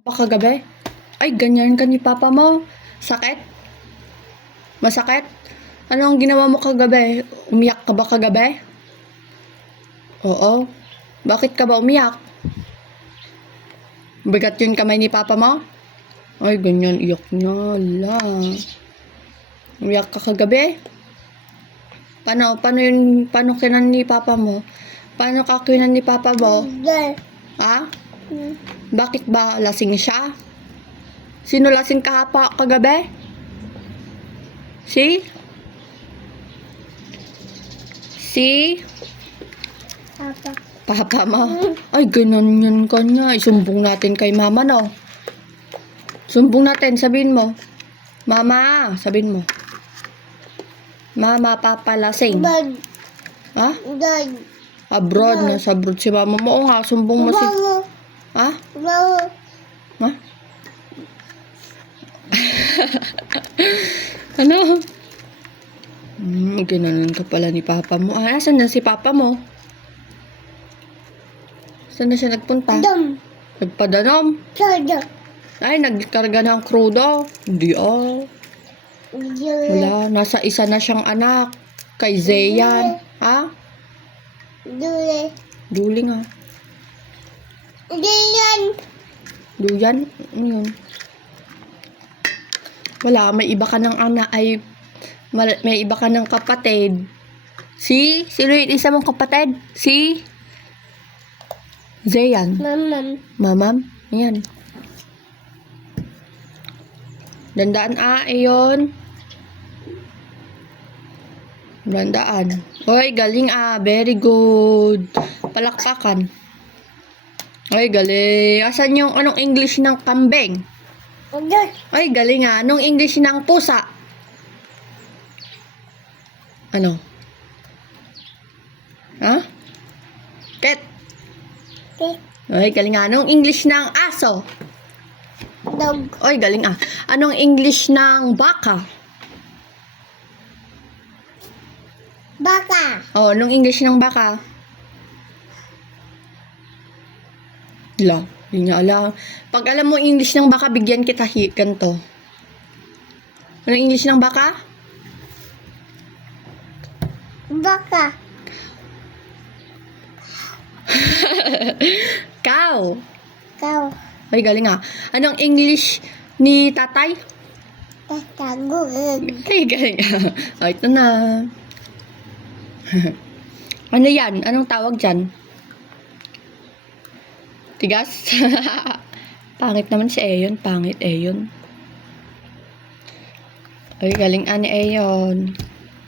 Pa kagabi? Ay, ganyan ka ni papa mo. Sakit? Masakit? Ano ang ginawa mo kagabi? Umiyak ka ba kagabi? Oo. Bakit ka ba umiyak? Bigat yun kamay ni papa mo? Ay, ganyan iyak niya. Ala. Umiyak ka kagabi? Paano kinan ni papa mo? Paano ka kinan ni papa mo? Ha? Bakit ba lasing siya? Sino lasing kagabi? Si? Papa. Papa mo? Ay, ganyan ka niya. Isumbong natin kay mama, no? Sumbong natin, sabihin mo. Mama, sabihin mo. Mama, papa lasing. Dad. Ha? Dad. Abroad, nasa abroad si mama mo. Oo nga, sumbong mo si... Mama. Ha? Mama. Ha? Ano? Ginanon ka pala ni papa mo. Ah, saan na si papa mo? Saan na siya nagpunta? Dam. Nagpadanom? Sada. Ay, nagkarga ng krudo. Hindi Wala, nasa isa na siyang anak. Kay Zeyan. Ha? Dule. Duling ha. Diyan. Duyan? Ano yun? Wala, may iba ka ng anak ay may iba ka ng kapatid. Sino yung isa mong kapatid? Si? Zeyan. Mamam. Mamam? Ayan. Dandaan ayon. Dandaan. Hoy, galing very good. Palakpakan. Ay, galing. Asan yung anong English ng kambing? Dad. Ay, galing Anong English ng pusa? Ano? Ha? Cat. Ay, galing Anong English ng aso? Dog. Ay, galing Anong English ng baka? Baka. Oh, anong English ng baka? Hindi niya alam. Pag alam mo English ng baka, bigyan kita ganito. Anong English ng baka? Baka. Cow. Kau. Ay, galing Anong English ni tatay? Tatagug. Ay, galing Ay, ito na. Ano yan? Anong tawag dyan? Tigas? Pangit naman si Ayon. Pangit Ayon. Ay, galing ni Ayon.